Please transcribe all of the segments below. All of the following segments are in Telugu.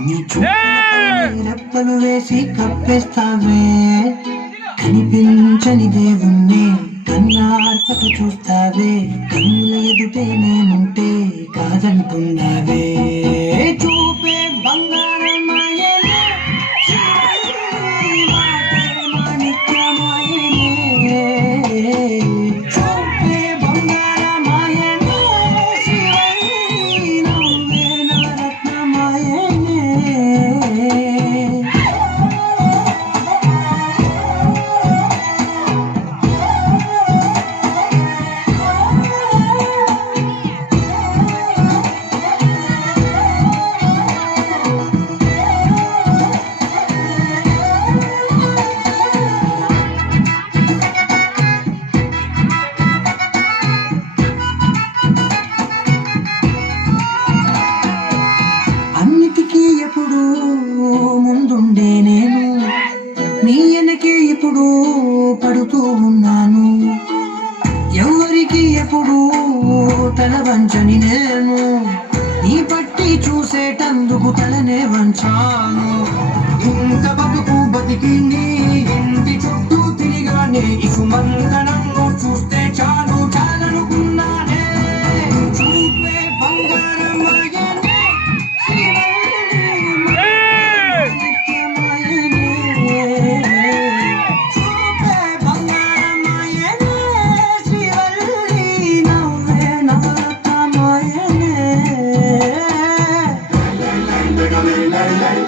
నీ వేసి కప్పేస్తావే. కనిపించని దేవుణ్ణి కన్నార్పక చూస్తావే. కన్నుల ఎదుటే నేనుంటే కాదంటున్నావే తల వంచని నేను. నీ పట్టి చూసేటందుకు తలనే వంచాను. ఇంత బతుకు బతికి నీ ఇంటి చుట్టూ తిరిగానే ఇసుమంత నన్ను చూస్తే Yeah.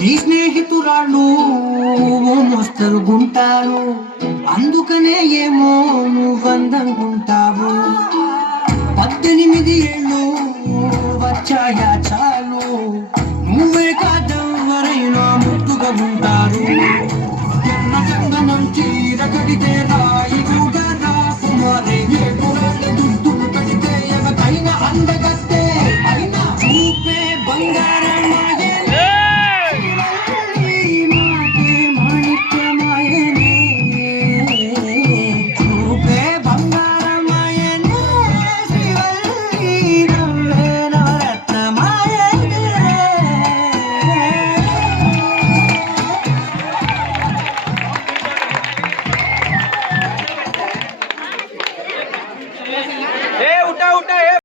నీ స్నేహితురాళ్ళు మోస్తరు గుంటారు. అందుకనే ఏమో నువ్వందనుకుంటావు పద్దెనిమిది ఏళ్ళు వచ్చాయా చాలు. నువ్వే కాదు